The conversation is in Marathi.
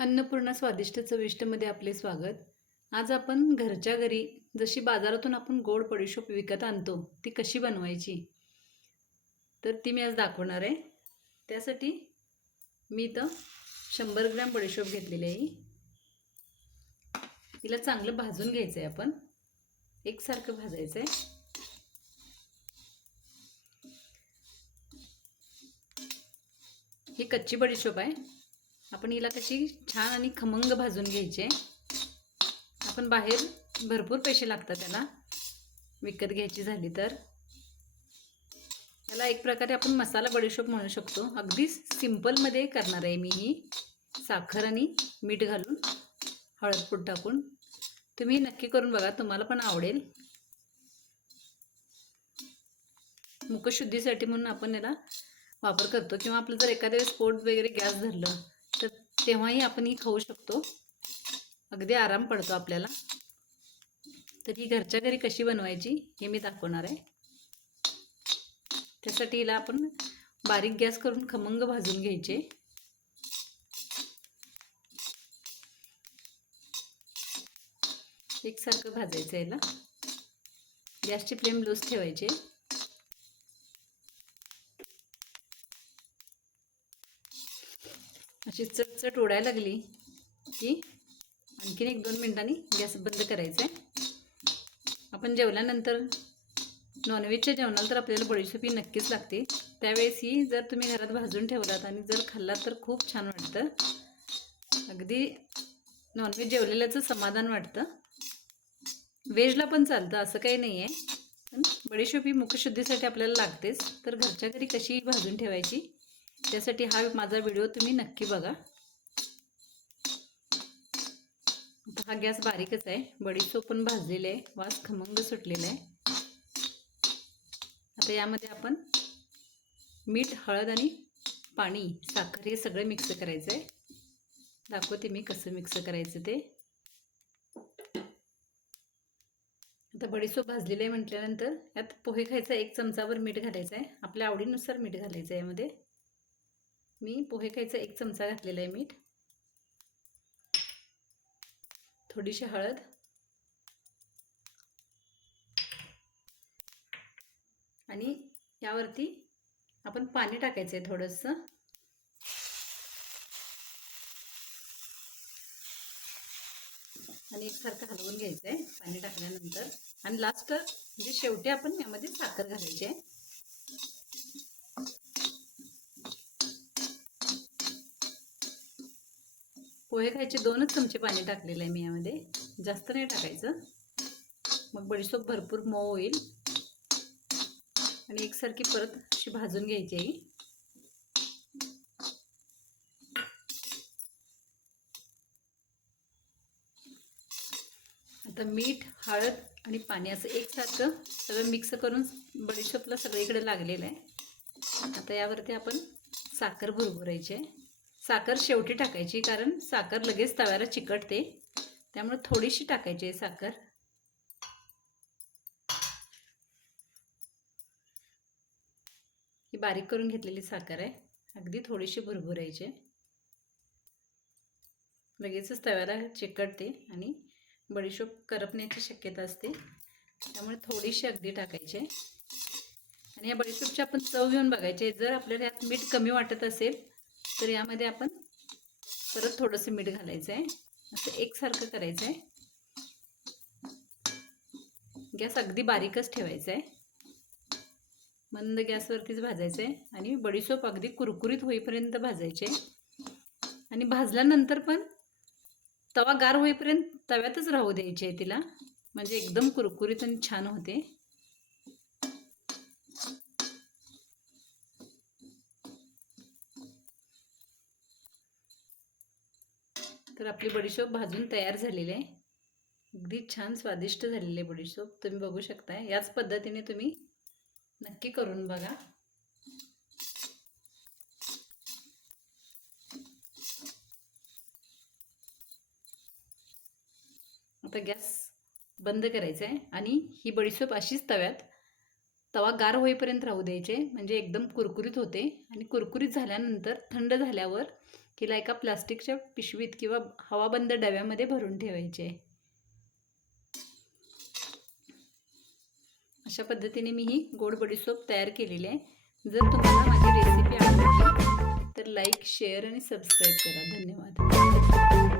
अन्नपूर्णा स्वादिष्ट चविष्टमध्ये आपले स्वागत. आज आपण घरच्या घरी जशी बाजारातून आपण गोड बडीशोप विकत आणतो ती कशी बनवायची? तर ती मी आज दाखवणार आहे. त्यासाठी मी इथं शंभर ग्रॅम बडीशोप घेतलेली आहे. तिला चांगलं भाजून घ्यायचं आहे आपण. एकसारखं भाजायचं आहे ही कच्ची बडीशोप आहे. आपण हिला कशी छान आणि खमंग भाजून घ्यायची. आहे आपण बाहेर भरपूर पैसे लागतात त्याला. विकत घ्यायची झाली तर. याला एक प्रकारे आपण मसाला बडीशोप म्हणू शकतो. अगदी सिम्पलमध्ये करणार आहे मी ही. साखर आणि मीठ घालून हळदपूड टाकून. तुम्ही नक्की करून बघा तुम्हाला पण आवडेल. मुखशुद्धीसाठी म्हणून आपण याला वापर करतो किंवा आपलं जर एखाद्या वेळेस पोट वगैरे गॅस धरलं तेव्हाही आपण ही खाऊ शकतो. अगदी आराम पडतो आपल्याला. तर ही घरच्या घरी कशी बनवायची हे मी दाखवणार आहे. त्यासाठी हिला आपण बारीक गॅस करून खमंग भाजून घ्यायचे. एकसारखं भाजायचं याला. गॅसची फ्लेम लूज ठेवायचे. अशी चटचट उडायला लागली की आणखीन एक दोन मिनटांनी गॅस बंद करायचा आहे. आपण जेवल्यानंतर नॉनव्हेजच्या जेवणाला तर आपल्याला बडीशोपी नक्कीच लागते. त्यावेळेस ही जर तुम्ही घरात भाजून ठेवलात आणि जर खाल्लात तर खूप छान वाटतं. अगदी नॉनव्हेज जेवलेल्याचं समाधान वाटतं. व्हेजला पण चालतं असं काही नाही आहे पण बडीशोपी मुखशुद्धीसाठी आपल्याला लागतेच. तर घरच्या घरी कशी भाजून ठेवायची? त्यासाठी हा माझा व्हिडिओ तुम्ही नक्की बघा. हा गॅस बारीकच आहे. बडीशोप पण भाजलेले आहे. वास खमंग सुटलेला आहे. आता यामध्ये आपण मीठ हळद आणि पाणी साखर हे सगळं मिक्स करायचं आहे दाखवते मी कसं मिक्स करायचं ते. आता बडीसोप भाजलेलं आहे म्हटल्यानंतर यात पोहे खायचा एक चमचावर मीठ घालायचं आहे आपल्या आवडीनुसार मीठ घालायचं आहे यामध्ये. मी पोहे खायचा एक चमचा घातलेला आहे मीठ. थोडीशी हळद. आणि यावरती आपण पाणी टाकायचं आहे थोडंसं. आणि एकसारखं हलवून घ्यायचं आहे पाणी टाकल्यानंतर. आणि लास्ट म्हणजे शेवटी आपण यामध्ये साखर घालायची आहे. पोहे खायचे दोनच चमचे पाणी टाकलेलं आहे मी यामध्ये जास्त नाही टाकायचं. मग बडीशोप भरपूर मऊ होईल. आणि एकसारखी परत अशी भाजून घ्यायची आहे आता मीठ हळद आणि पाणी असं एकसारखं सगळं मिक्स करून बडीशोपला सगळीकडे लागलेलं आहे. आता यावरती आपण साखर भरभरायची आहे. साखर शेवटी टाकायची कारण साखर लगेच तव्याला चिकटते. त्यामुळे थोडीशी टाकायची आहे साखर. ही बारीक करून घेतलेली साखर आहे. अगदी थोडीशी भुरभुरायची लगेचच तव्याला चिकटते आणि बडीशोप करपण्याची शक्यता असते. त्यामुळे थोडीशी अगदी टाकायची आहे. आणि या बडीशोपची आपण चव घेऊन बघायची जर आपल्याला यात मीठ कमी वाटत असेल तर यामध्ये आपण परत थोडंसं मीठ घालायचं आहे असं एकसारखं करायचं आहे गॅस अगदी बारीकच ठेवायचा आहे मंद गॅसवरतीच भाजायचं आहे आणि बडीशोप अगदी कुरकुरीत होईपर्यंत भाजायचे. आणि भाजल्यानंतर पण तवा गार होईपर्यंत तव्यातच राहू द्यायची आहे तिला. म्हणजे एकदम कुरकुरीत आणि छान होते. तर आपली बडीशोप भाजून तयार झालेली आहे. अगदी छान स्वादिष्ट झालेली आहे बडीशोप. तुम्ही बघू शकता याच पद्धतीने तुम्ही नक्की करून बघा. आता गॅस बंद करायचा आहे आणि ही बडीशोप अशीच तव्यात. तवा गार होईपर्यंत राहू द्यायचे. म्हणजे एकदम कुरकुरीत होते आणि कुरकुरीत झाल्यानंतर थंड झाल्यावर हिला एका प्लास्टिकच्या पिशवीत किंवा हवाबंद डब्यामध्ये भरून ठेवायचे. आहे अशा पद्धतीने मी ही गोड बडीसोप तयार केलेली आहे. जर तुम्हाला माझी रेसिपी आवडली तर लाईक शेअर आणि सबस्क्राईब करा. धन्यवाद.